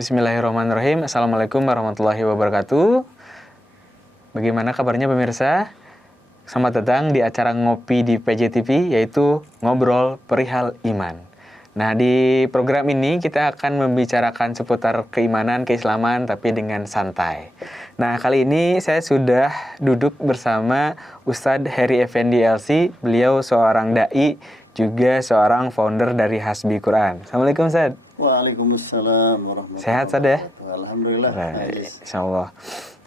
Bismillahirrahmanirrahim. Assalamualaikum warahmatullahi wabarakatuh. Bagaimana kabarnya pemirsa? Selamat datang di acara Ngopi di PJTV, yaitu Ngobrol Perihal Iman. Nah, di program ini kita akan membicarakan seputar keimanan, keislaman, tapi dengan santai. Nah, kali ini saya sudah duduk bersama Ustadz Heri Effendi LC. Beliau seorang da'i, juga seorang founder dari Hasbi Quran. Assalamualaikum, Ustadz. Waalaikumsalam warahmatullahi Sehat, Ustadz ya? wabarakatuh. Alhamdulillah. Insyaallah.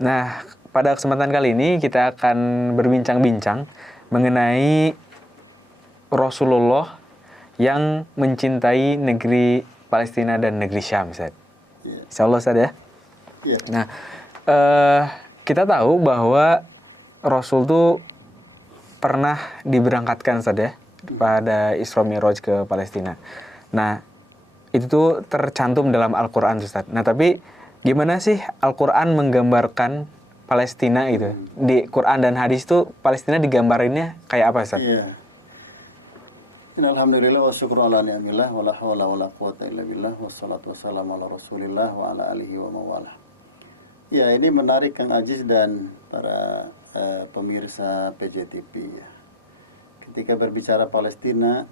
Nah, pada kesempatan kali ini kita akan berbincang-bincang mengenai Rasulullah yang mencintai negeri Palestina dan negeri Syam, Ustaz. Insyaallah, Ustaz ya. Ya. Nah, kita tahu bahwa Rasul tuh pernah diberangkatkan, Ustaz ya, pada Isra Mi'raj ke Palestina. Nah, itu tuh tercantum dalam Al-Quran, Ustaz. Nah, tapi gimana sih Al-Quran menggambarkan Palestina gitu? Di Quran dan hadis tuh Palestina digambarinnya kayak apa, Ustaz? Iya. Alhamdulillah wa syukru ala ni'amillah wa la hawla wa la quwata illa billah wassalatu wassalamu ala rasulillah wa ala alihi wa mawalah. Ya, ini menarik Kang Aziz dan para pemirsa PJTV ya. Ketika berbicara Palestina,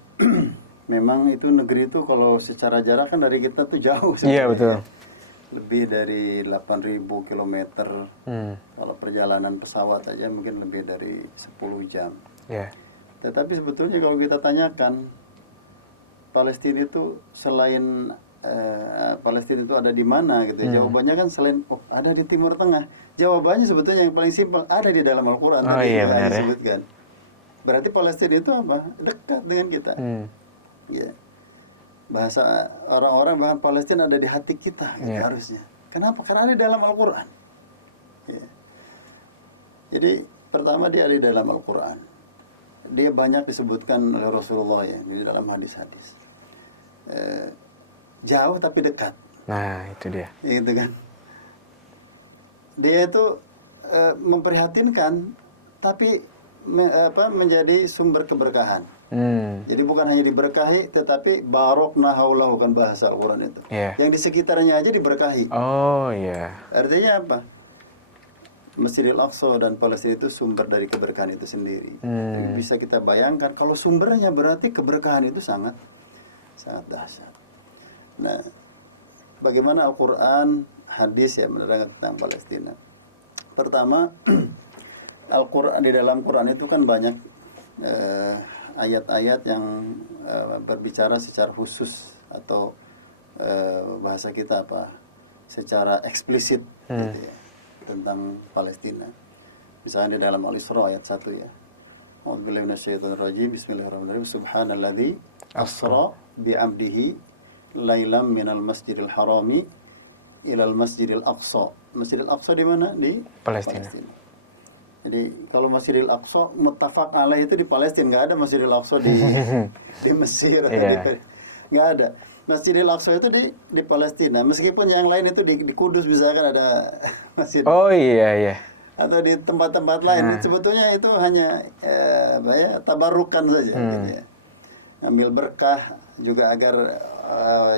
memang itu negeri itu kalau secara jarak kan dari kita tuh jauh. Iya, betul. Lebih dari 8.000 kilometer. Kalau perjalanan pesawat aja mungkin lebih dari 10 jam. Iya. Tetapi sebetulnya kalau kita tanyakan, Palestina itu selain Palestina itu ada di mana gitu. Jawabannya kan selain ada di Timur Tengah. Jawabannya sebetulnya yang paling simpel ada di dalam Al-Quran. Oh iya, benar ya. Disebutkan. Berarti Palestina itu apa? Dekat dengan kita. Ya. Bahasa orang-orang bahkan Palestina ada di hati kita gitu, harusnya. Kenapa? Karena ada di dalam Al-Quran. Ya. Jadi pertama dia ada di dalam Al-Quran. Dia banyak disebutkan oleh Rasulullah ya di dalam hadis-hadis. Jauh tapi dekat. Nah, itu dia. Gitu kan. Dia itu memprihatinkan tapi menjadi sumber keberkahan. Jadi bukan hanya diberkahi, tetapi barokna haulahu, kan bahasa Al-Quran itu. Yang di sekitarnya aja diberkahi. Oh iya. Artinya apa? Masjidil Aqsa dan Palestina itu sumber dari keberkahan itu sendiri. Jadi bisa kita bayangkan kalau sumbernya berarti keberkahan itu sangat dahsyat. Nah, bagaimana Al-Quran, hadis ya menerangkan tentang Palestina. Pertama, Al-Quran, di dalam Quran itu kan banyak ayat-ayat yang berbicara secara khusus atau bahasa kita apa? Secara eksplisit gitu ya, tentang Palestina. Misalnya di dalam Al-Isra ayat 1 ya. A'udzubillahi minasyaitonir rajim. Bismillahirrahmanirrahim. Subhanalladzi asra bi'abdihi lailam minal masjidil harami ilal masjidil aqsa. Masjidil Aqsa di mana? Di Palestina. Jadi kalau Masjidil Aqsa muttafaq alaih itu di Palestina, nggak ada Masjidil Aqsa di Mesir atau nggak ada. Masjidil Aqsa itu di Palestina. Meskipun yang lain itu di Kudus misalkan ada masjid. Oh iya. Atau di tempat-tempat lain. Sebetulnya itu hanya tabarukan saja gitu ya. Ngambil berkah juga agar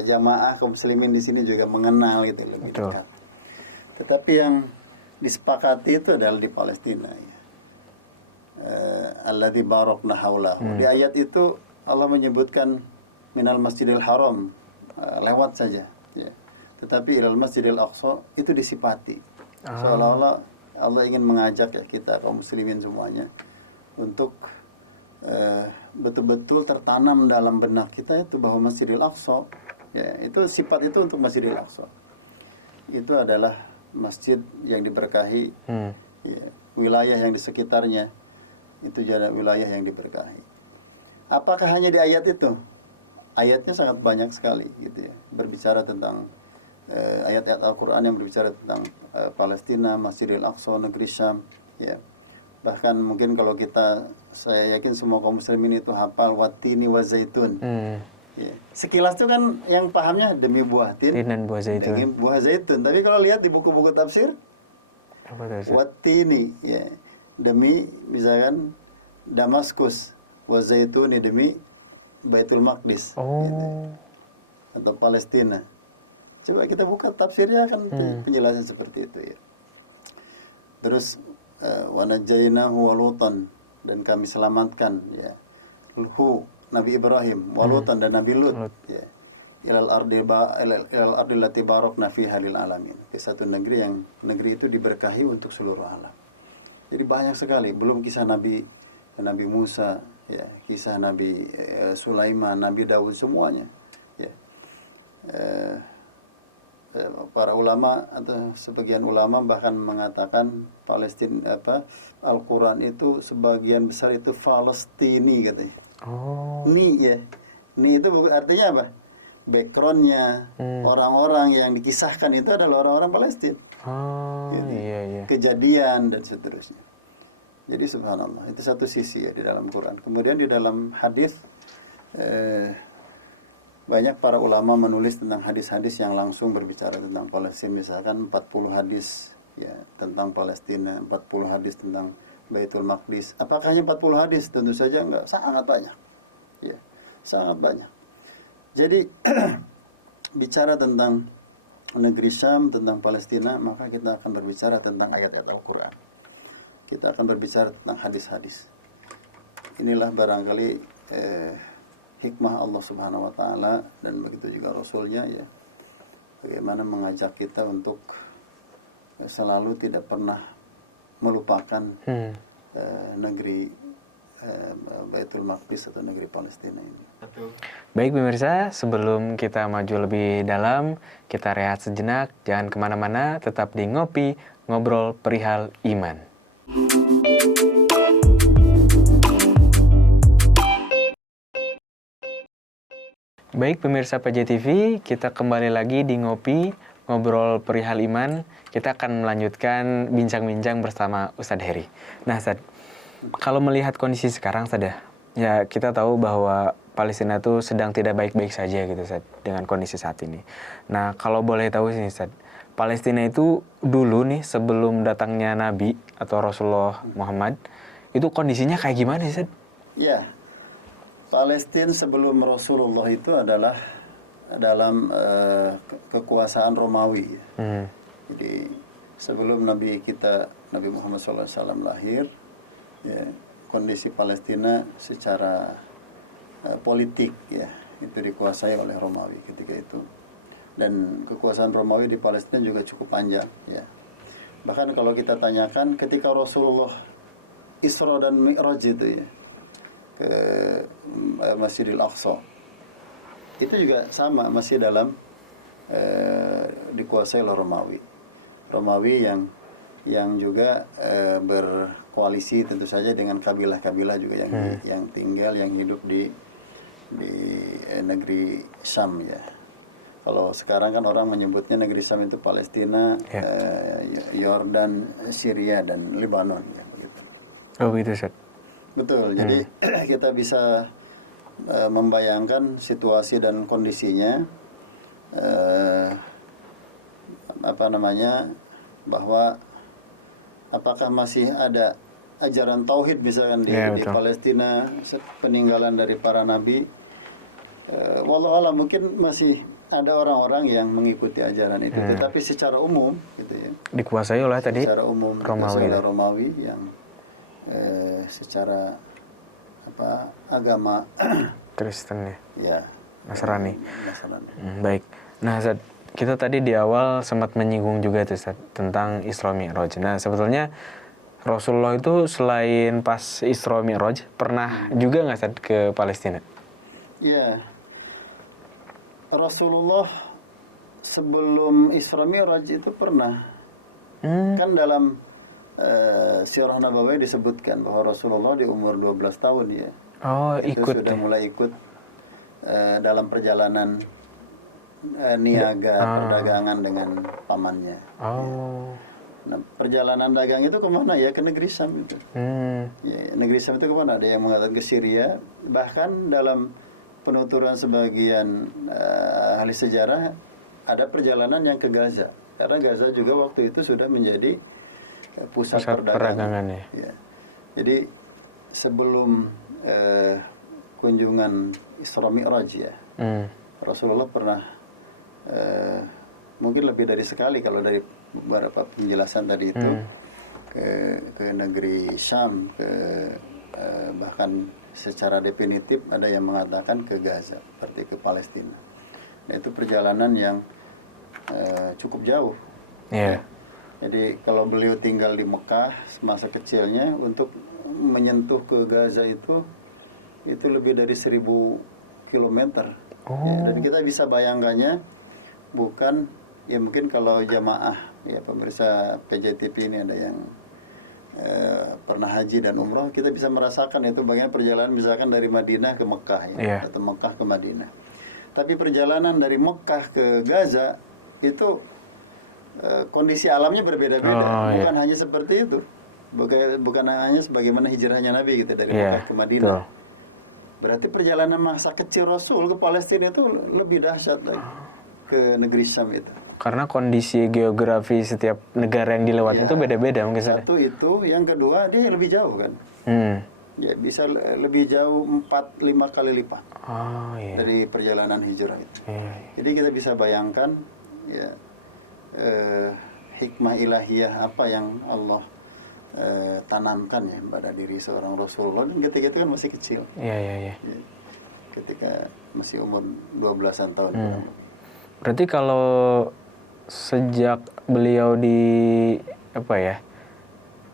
jamaah kaum muslimin di sini juga mengenal gitu lebih dekat. Tetapi yang disepakati itu adalah di Palestina ya. Alladzi barakna haulahu. Di ayat itu Allah menyebutkan minal masjidil haram lewat saja ya. Tetapi ilal masjidil aqsa itu disifati. Seolah-olah Allah ingin mengajak ya kita kaum muslimin semuanya untuk betul-betul tertanam dalam benak kita itu bahwa Masjidil Aqsa ya, itu sifat itu untuk Masjidil Aqsa. Itu adalah masjid yang diberkahi, ya, wilayah yang di sekitarnya itu jadi wilayah yang diberkahi. Apakah hanya di ayat itu? Ayatnya sangat banyak sekali, gitu ya, berbicara tentang ayat-ayat Al-Quran yang berbicara tentang Palestina, Masjidil Aqsa, negeri Syam, ya. Bahkan mungkin kalau saya yakin semua kaum muslimin itu hafal watini wa zaitun. Ya. Sekilas itu kan yang pahamnya demi buah tin dan buah zaitun. Demi buah zaitun. Tapi kalau lihat di buku-buku tafsir, watini ya, demi misalkan Damaskus, wa zaituni demi Baitul Maqdis, gitu. Atau Palestina. Coba kita buka tafsirnya kan penjelasan seperti itu ya. Terus wa najainahu wa Lutan, dan kami selamatkan ya Nabi Ibrahim, wa Lutan dan Nabi Lut ya. Ilal ardi lati barakna fiha lil alamin. Ke satu negeri itu diberkahi untuk seluruh alam. Jadi banyak sekali, belum kisah Nabi Musa ya, kisah Nabi Sulaiman, Nabi Daud, semuanya ya. Para ulama atau sebagian ulama bahkan mengatakan Palestina Al-Quran itu sebagian besar itu Falestini katanya. Ni ya, ni itu artinya apa? Backgroundnya orang-orang yang dikisahkan itu adalah orang-orang Palestina. Gitu. Iya. Kejadian dan seterusnya. Jadi subhanallah, itu satu sisi ya di dalam Quran. Kemudian di dalam hadis banyak para ulama menulis tentang hadis-hadis yang langsung berbicara tentang Palestina. Misalkan 40 hadis ya tentang Palestina, 40 hadis tentang Baitul Maqdis. Apakah hanya 40 hadis? Tentu saja enggak, sangat banyak. Ya, sangat banyak. Jadi bicara tentang negeri Syam, tentang Palestina, maka kita akan berbicara tentang ayat-ayat Al-Quran. Kita akan berbicara tentang hadis-hadis. Inilah barangkali hikmah Allah Subhanahu wa taala, dan begitu juga Rasulnya ya. Bagaimana mengajak kita untuk selalu tidak pernah melupakan negeri Baitul Maqdis atau negeri Palestina ini. Baik pemirsa, sebelum kita maju lebih dalam, kita rehat sejenak. Jangan kemana-mana, tetap di Ngopi, Ngobrol Perihal Iman. Baik pemirsa PJTV, kita kembali lagi di Ngopi, Ngobrol Perihal Iman. Kita akan melanjutkan bincang-bincang bersama Ustadz Heri. Nah Ustadz, kalau melihat kondisi sekarang Ustadz ya kita tahu bahwa Palestina itu sedang tidak baik-baik saja gitu Ustadz, dengan kondisi saat ini. Nah kalau boleh tahu sih Ustadz, Palestina itu dulu nih sebelum datangnya Nabi atau Rasulullah Muhammad, itu kondisinya kayak gimana Ustadz? Ya, Palestina sebelum Rasulullah itu adalah dalam kekuasaan Romawi. Jadi sebelum Nabi Muhammad SAW lahir, ya, kondisi Palestina secara politik ya itu dikuasai oleh Romawi ketika itu. Dan kekuasaan Romawi di Palestina juga cukup panjang ya. Bahkan kalau kita tanyakan ketika Rasulullah Isra dan Mi'raj itu ya ke Masjidil Aqsa, itu juga sama, masih dalam dikuasai oleh Romawi yang juga berkoalisi tentu saja dengan kabilah-kabilah juga yang tinggal, yang hidup di negeri Syam ya. Kalau sekarang kan orang menyebutnya negeri Syam itu Palestina, Yordan, Syria dan Lebanon ya begitu. Oh begitu Ustaz. Betul. Jadi kita bisa membayangkan situasi dan kondisinya bahwa apakah masih ada ajaran tauhid misalkan di Palestina peninggalan dari para nabi. Wallahu a'lam, mungkin masih ada orang-orang yang mengikuti ajaran itu, tetapi secara umum gitu ya. Dikuasai oleh tadi secara umum Romawi yang secara agama Kristen ya. Nasrani. Baik. Nah, Ustaz, kita tadi di awal sempat menyinggung juga tuh Ustaz, tentang Isra Mi'raj. Nah, sebetulnya Rasulullah itu selain pas Isra Mi'raj pernah juga nggak Ustaz ke Palestina? Ya. Rasulullah sebelum Isra Mi'raj itu pernah. Kan dalam Sirah Nabawiyah disebutkan bahwa Rasulullah di umur 12 tahun ya. Oh, itu ikut sudah mulai ikut dalam perjalanan niaga perdagangan dengan pamannya. Oh. Nah, perjalanan dagang itu kemana ya? Ke negeri Syam itu. Ya, negeri Syam itu kemana? Ada yang mengatakan ke Syria. Bahkan dalam penuturan sebagian ahli sejarah ada perjalanan yang ke Gaza. Karena Gaza juga waktu itu sudah menjadi pusat perdagangan. Ya. Jadi sebelum kunjungan Isra Mi'raj ya, Rasulullah pernah mungkin lebih dari sekali kalau dari beberapa penjelasan tadi itu, ke negeri Syam, bahkan secara definitif ada yang mengatakan ke Gaza, seperti ke Palestina. Nah, itu perjalanan yang cukup jauh. Iya. Jadi kalau beliau tinggal di Mekah masa kecilnya, untuk menyentuh ke Gaza itu lebih dari 1000 kilometer. Ya, dan kita bisa bayangkannya, bukan ya, mungkin kalau jamaah ya pemirsa PJTV ini ada yang pernah haji dan umroh, kita bisa merasakan itu bagaimana perjalanan misalkan dari Madinah ke Mekah ya, atau Mekah ke Madinah. Tapi perjalanan dari Mekah ke Gaza itu kondisi alamnya berbeda-beda, bukan hanya seperti itu, bukan hanya sebagaimana hijrahnya Nabi gitu dari Mekah ke Madinah. Berarti perjalanan masa kecil Rasul ke Palestina itu lebih dahsyat lagi, ke negeri Syam itu. Karena kondisi geografi setiap negara yang dilewati itu beda-beda mungkin. Satu itu, yang kedua dia lebih jauh kan. Ya bisa lebih jauh 4-5 kali lipat dari perjalanan hijrah itu. Jadi kita bisa bayangkan ya, hikmah ilahiyah apa yang Allah tanamkan ya pada diri seorang Rasulullah, dan ketika itu kan masih kecil. Ya, ketika masih umur 12-an tahun. Berarti kalau sejak beliau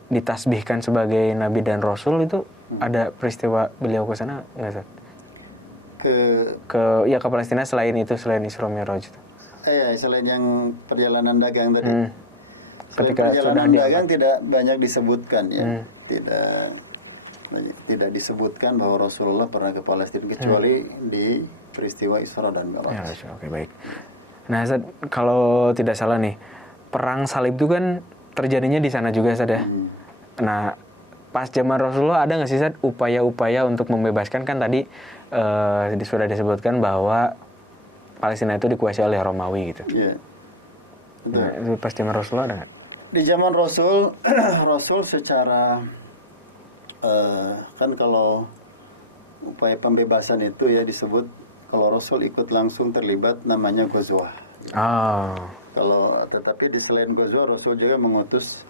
ditasbihkan sebagai nabi dan rasul itu ada peristiwa beliau ke sana nggak, Ustaz? Ke Palestina selain Isra Mi'raj itu. Selain yang perjalanan dagang tadi. Ketika perjalanan dagang tidak banyak disebutkan ya. Tidak disebutkan bahwa Rasulullah pernah ke Palestina kecuali di peristiwa Isra dan Mi'raj. Oke, baik. Nah, Ustaz, kalau tidak salah nih, perang salib itu kan terjadinya di sana juga, Ustaz ya. Nah, pas zaman Rasulullah ada nggak sih, Ustaz, upaya-upaya untuk membebaskan? Kan tadi sudah disebutkan bahwa Palestina itu dikuasai oleh Romawi gitu. Iya. Nah, itu pas zaman Rasulullah ada nggak? Di zaman Rasul, Rasul secara kan kalau upaya pembebasan itu ya disebut, kalau Rasul ikut langsung terlibat namanya Ghazwah. Tetapi di selain Ghazwah, Rasul juga mengutus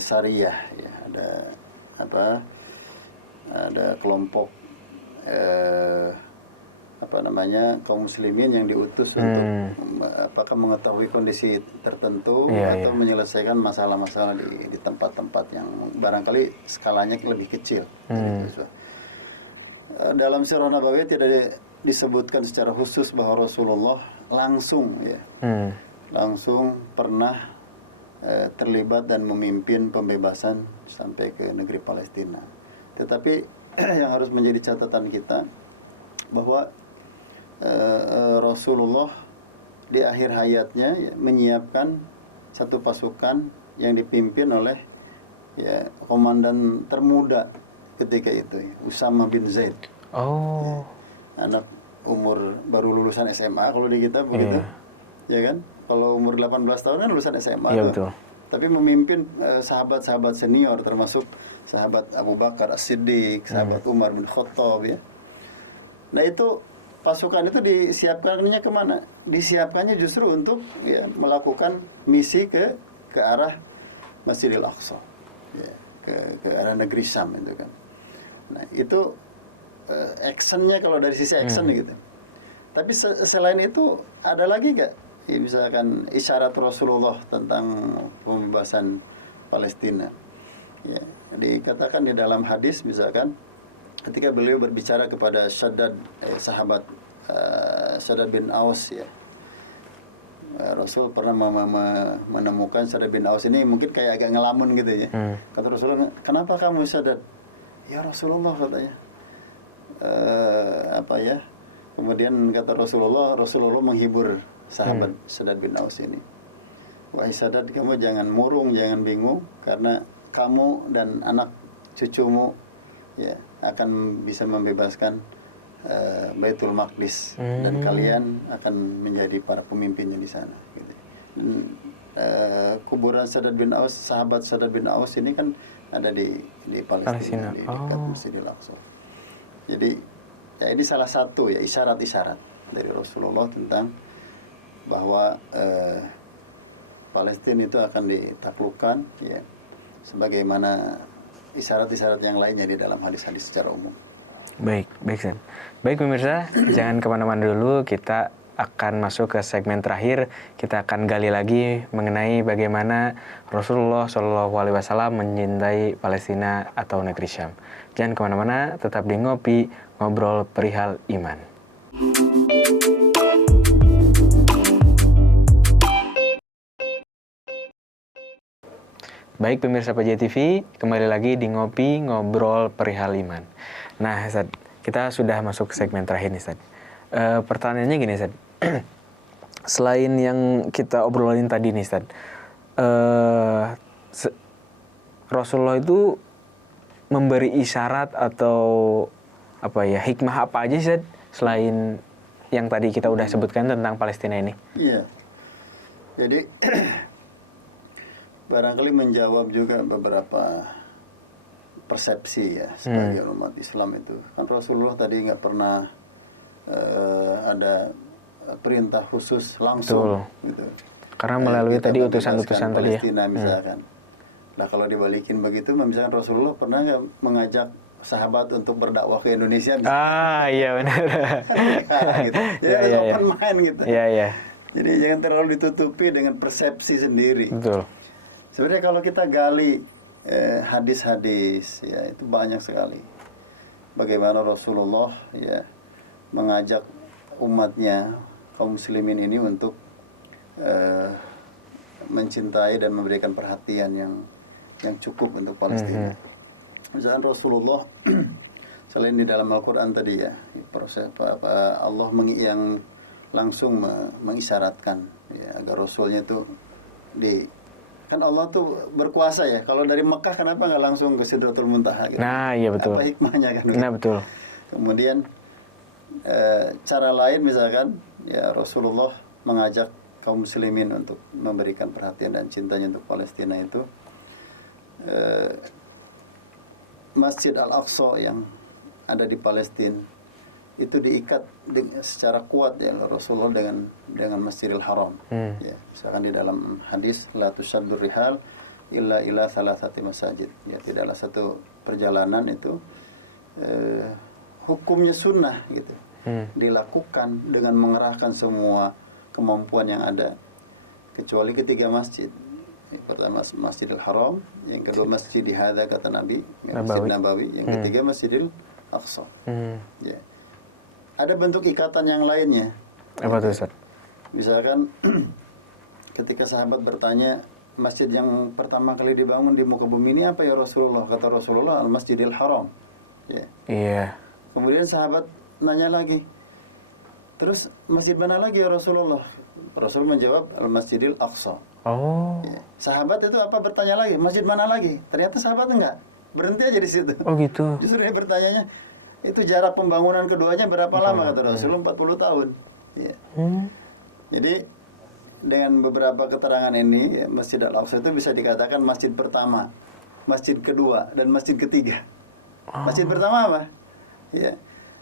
Sariyah ya, ada kelompok kaum muslimin yang diutus untuk apakah mengetahui kondisi tertentu atau menyelesaikan masalah-masalah di tempat-tempat yang barangkali skalanya lebih kecil. Dalam Sirah Nabawiyah tidak disebutkan secara khusus bahwa Rasulullah langsung pernah terlibat dan memimpin pembebasan sampai ke negeri Palestina. Tetapi yang harus menjadi catatan kita bahwa Rasulullah di akhir hayatnya menyiapkan satu pasukan yang dipimpin oleh komandan termuda ketika itu, Usama bin Zaid. Anak umur baru lulusan SMA kalau di kita begitu. Ya kan? Kalau umur 18 tahun kan lulusan SMA. Iya, betul. Tapi memimpin sahabat-sahabat senior, termasuk sahabat Abu Bakar As-Siddiq, sahabat Umar bin Khattab ya. Nah, itu pasukan itu disiapkannya kemana? Disiapkannya justru untuk melakukan misi ke arah Masjidil Aqsa, ke arah negeri Syam itu kan. Nah, itu actionnya kalau dari sisi action gitu. Tapi selain itu ada lagi nggak? Misalkan isyarat Rasulullah tentang pembebasan Palestina. Ya, dikatakan di dalam hadis misalkan ketika beliau berbicara kepada sahabat Shaddad bin Aus ya. Rasul pernah menemukan Shaddad bin Aus ini mungkin kayak agak ngelamun gitu ya. Kata Rasulullah, "Kenapa kamu Shaddad?" "Ya Rasulullah," katanya. Kemudian kata Rasulullah menghibur sahabat Shaddad bin Aus ini. "Wahai Shaddad, kamu jangan murung, jangan bingung, karena kamu dan anak cucumu akan bisa membebaskan Baitul Maqdis dan kalian akan menjadi para pemimpinnya di sana." Gitu. Dan kuburan Shaddad bin Aus, sahabat Shaddad bin Aus ini kan ada di Palestina. Di dekat Masjidil Aqsa. Jadi ini salah satu isyarat-isyarat dari Rasulullah tentang bahwa Palestina itu akan ditaklukkan, ya, sebagaimana isyarat-isyarat yang lainnya di dalam hadis-hadis secara umum. Baik, Ustaz. Baik pemirsa, jangan kemana-mana dulu, kita akan masuk ke segmen terakhir. Kita akan gali lagi mengenai bagaimana Rasulullah SAW mencintai Palestina atau negeri Syam. Jangan kemana-mana, tetap di Ngopi, Ngobrol Perihal Iman. Baik pemirsa PJTV, kembali lagi di Ngopi, Ngobrol Perihal Iman. Nah, Ustaz, kita sudah masuk ke segmen terakhir nih, Ustaz. Pertanyaannya gini, Ustaz. Selain yang kita obrolin tadi nih, Ustaz, Rasulullah itu memberi isyarat atau hikmah apa aja, Ustaz, selain yang tadi kita udah sebutkan tentang Palestina ini? Iya. Jadi barangkali menjawab juga beberapa persepsi ya sebagai umat Islam itu. Kan Rasulullah tadi nggak pernah ada perintah khusus langsung. Gitu. Karena melalui tadi utusan-utusan tadi ya. Palestina misalkan. Nah kalau dibalikin begitu, misalkan Rasulullah pernah nggak mengajak sahabat untuk berdakwah ke Indonesia? Misalkan? Iya benar. Gitu. Jadi harus open mind gitu. Iya. Jadi jangan terlalu ditutupi dengan persepsi sendiri. Betul. Sebenarnya kalau kita gali hadis-hadis, ya itu banyak sekali. Bagaimana Rasulullah ya mengajak umatnya kaum muslimin ini untuk mencintai dan memberikan perhatian yang cukup untuk Palestina. Misalnya Rasulullah selain di dalam Al-Quran tadi ya proses Allah yang langsung mengisyaratkan ya, agar Rasulnya itu kan Allah tuh berkuasa ya. Kalau dari Mekah kenapa nggak langsung ke Sidratul Muntaha? Gitu? Nah iya betul. Apa hikmahnya kan? Nah betul. Kemudian cara lain misalkan ya Rasulullah mengajak kaum muslimin untuk memberikan perhatian dan cintanya untuk Palestina itu Masjid Al-Aqsa yang ada di Palestina itu diikat secara kuat ya Rasulullah dengan Masjidil Haram. Ya, misalkan di dalam hadis la tusaddur rihal illa thalathati masajid. Ya, tidaklah satu perjalanan itu hukumnya sunnah gitu. Dilakukan dengan mengerahkan semua kemampuan yang ada kecuali ketiga masjid. Yang pertama Masjidil Haram, yang kedua Masjid Hadza kata Nabi, Masjid Nabawi, yang ketiga Masjidil Aqsa. Ya. Ada bentuk ikatan yang lainnya. Apa tuh, Ustaz? Misalkan ketika sahabat bertanya, masjid yang pertama kali dibangun di muka bumi ini apa ya Rasulullah? Kata Rasulullah, Al-Masjidil Haram. Ya. Iya. Kemudian sahabat nanya lagi, terus masjid mana lagi ya Rasulullah? Rasul menjawab, Al-Masjidil Aqsa. Oh. Ya. Sahabat itu apa bertanya lagi, masjid mana lagi? Ternyata sahabat enggak, berhenti aja di situ. Oh gitu. Justru dia bertanyanya, itu jarak pembangunan keduanya berapa lama kata Rasulullah? 40 tahun. Ya. Jadi dengan beberapa keterangan ini, ya, Masjid Al-Aqsa itu bisa dikatakan masjid pertama, masjid kedua, dan masjid ketiga. Masjid pertama apa? Ya,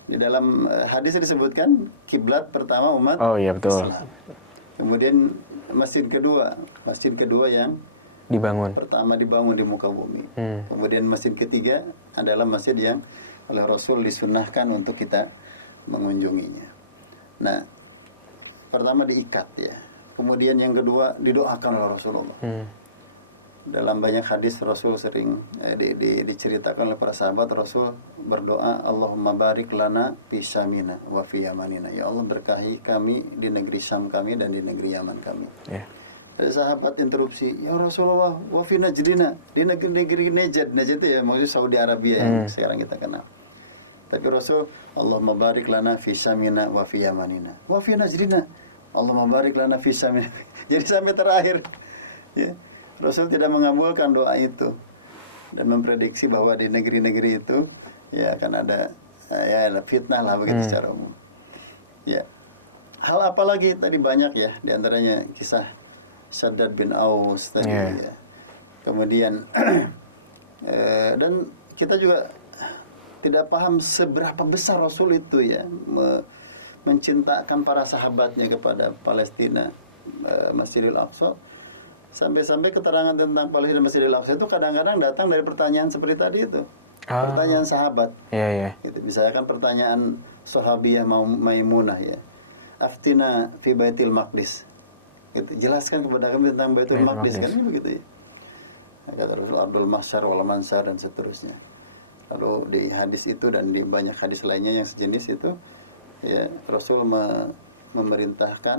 di dalam hadis disebutkan kiblat pertama umat Islam. Kemudian masjid kedua yang pertama dibangun di muka bumi. Kemudian masjid ketiga adalah masjid yang oleh Rasul disunnahkan untuk kita mengunjunginya. Nah, pertama diikat ya. Kemudian yang kedua didoakan oleh Rasulullah. Dalam banyak hadis Rasul sering diceritakan oleh para sahabat, Rasul berdoa, Allahumma barik lana fi Syamina wa fi Yamanina. Ya Allah berkahi kami di negeri Syam kami dan di negeri Yaman kami. Ada sahabat interupsi, ya Rasulullah wa fi Najdina, di negeri Najd. Najd itu ya maksudnya Saudi Arabia yang sekarang kita kenal. Tapi Rasul, Allahumma barik lana fi Syamina wa fi Yamanina wa fi Najdina. Allahumma barik lana fi Syamina. Jadi sampai terakhir ya. Rasul tidak mengabulkan doa itu dan memprediksi bahwa di negeri-negeri itu ya akan ada fitnah lah begitu secara umum. Ya. Hal apa lagi tadi banyak ya, di antaranya kisah Shaddad bin Aus tadi ya. Kemudian dan kita juga tidak paham seberapa besar Rasul itu ya mencintakan para sahabatnya kepada Palestina, Masjidil Aqsa. Sampai-sampai keterangan tentang Palestina Masjidil Aqsa itu kadang-kadang datang dari pertanyaan seperti tadi itu. Pertanyaan sahabat. Iya. Gitu. Misalkan pertanyaan Sahabiyah Maimunah ya. Aftina fi Baitil Maqdis. Gitu. Jelaskan kepada kami tentang Baitul Maqdis, kan begitu ya. Kata Rasul Abdul Mahsyar wal Mansar dan seterusnya. Lalu di hadis itu dan di banyak hadis lainnya yang sejenis itu ya, Rasul memerintahkan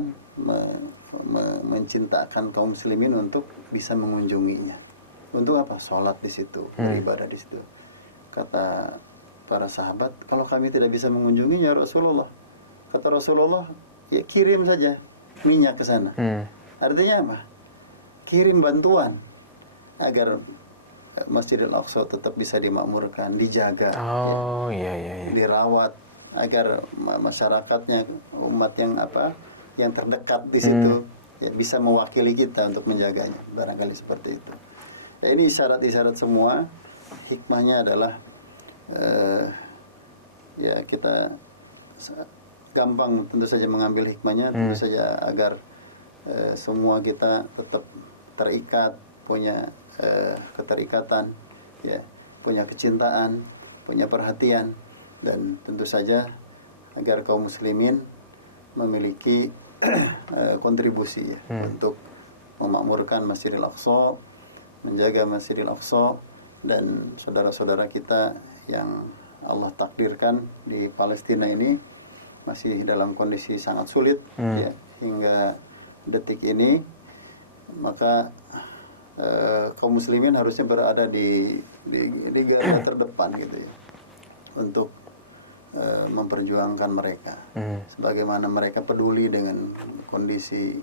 mencintakan kaum muslimin untuk bisa mengunjunginya. Untuk apa? Sholat di situ, beribadah di situ. Kata para sahabat, kalau kami tidak bisa mengunjunginya Rasulullah, kata Rasulullah, ya kirim saja minyak ke sana. Artinya apa? Kirim bantuan agar Masjidil Aqsa tetap bisa dimakmurkan, dijaga, dirawat, agar masyarakatnya, umat yang terdekat di situ ya, bisa mewakili kita untuk menjaganya, barangkali seperti itu. Ya, ini isyarat-isyarat semua. Hikmahnya adalah ya kita gampang tentu saja mengambil hikmahnya, tentu saja agar semua kita tetap terikat, punya keterikatan, ya, punya kecintaan, punya perhatian, dan tentu saja agar kaum muslimin memiliki kontribusi ya, untuk memakmurkan Masjidil Aqsa, menjaga Masjidil Aqsa, dan saudara-saudara kita yang Allah takdirkan di Palestina ini masih dalam kondisi sangat sulit ya, hingga detik ini. Maka kaum muslimin harusnya berada di garda terdepan gitu ya, untuk memperjuangkan mereka, sebagaimana mereka peduli dengan kondisi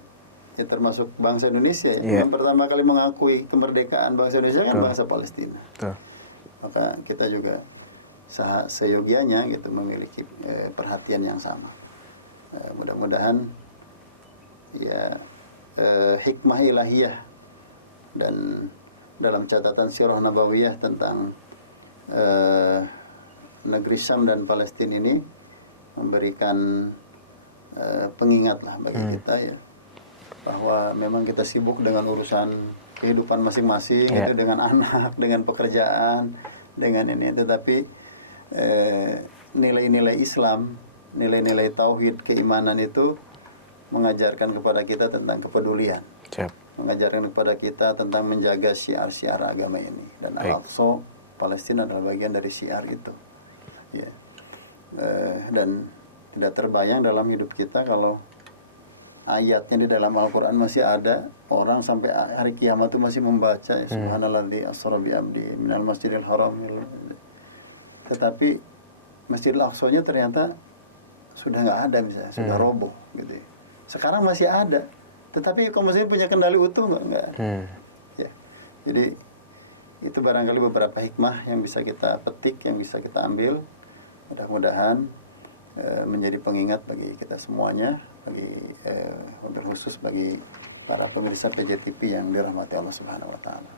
ya, termasuk bangsa Indonesia ya. Yang pertama kali mengakui kemerdekaan bangsa Indonesia kan bangsa Palestina. Maka kita juga seyogianya gitu memiliki perhatian yang sama. Mudah-mudahan ya hikmah ilahiyah dan dalam catatan sirah nabawiyah tentang negeri Syam dan Palestina ini memberikan pengingat lah bagi kita ya, bahwa memang kita sibuk dengan urusan kehidupan masing-masing, itu dengan anak, dengan pekerjaan, dengan ini, tetapi nilai-nilai Islam, nilai-nilai tauhid, keimanan itu mengajarkan kepada kita tentang kepedulian, mengajarkan kepada kita tentang menjaga syiar-syiar agama ini, dan Al-Aqsa Palestina adalah bagian dari syiar itu ya. Dan tidak terbayang dalam hidup kita kalau ayatnya di dalam Al-Quran masih ada orang sampai hari kiamat itu masih membaca Subhanalladzi asra bi abdi minal masjidil haram, tetapi Masjidil Aqsa-nya ternyata sudah nggak ada, misalnya sudah roboh gitu ya. Sekarang masih ada, tetapi kaum muslimin punya kendali utuh nggak ya. Jadi itu barangkali beberapa hikmah yang bisa kita petik, yang bisa kita ambil. Mudah-mudahan menjadi pengingat bagi kita semuanya, bagi khusus bagi para pemirsa PJTV yang dirahmati Allah Subhanahu wa taala.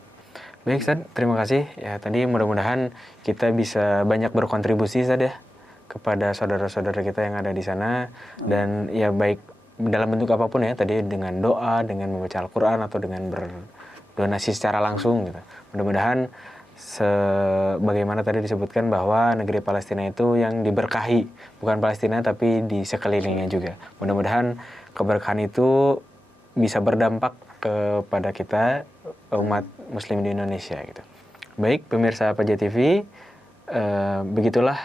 Baik Ustaz, terima kasih. Ya, tadi mudah-mudahan kita bisa banyak berkontribusi Ustaz ya kepada saudara-saudara kita yang ada di sana, dan ya baik dalam bentuk apapun ya, tadi dengan doa, dengan membaca Al-Qur'an, atau dengan berdonasi secara langsung gitu. Mudah-mudahan sebagaimana tadi disebutkan bahwa negeri Palestina itu yang diberkahi, bukan Palestina tapi di sekelilingnya juga. Mudah-mudahan keberkahan itu bisa berdampak kepada kita umat muslim di Indonesia gitu. Baik pemirsa PJTV, begitulah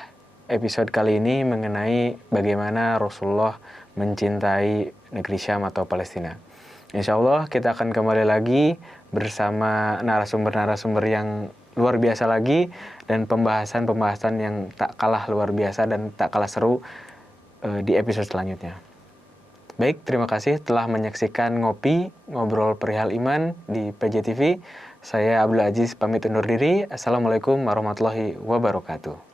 episode kali ini mengenai bagaimana Rasulullah mencintai negeri Syam atau Palestina. Insya Allah kita akan kembali lagi bersama narasumber-narasumber yang luar biasa lagi, dan pembahasan-pembahasan yang tak kalah luar biasa dan tak kalah seru di episode selanjutnya. Baik, terima kasih telah menyaksikan Ngobrol Perihal Iman di PJTV. Saya Abdul Aziz pamit undur diri. Assalamualaikum warahmatullahi wabarakatuh.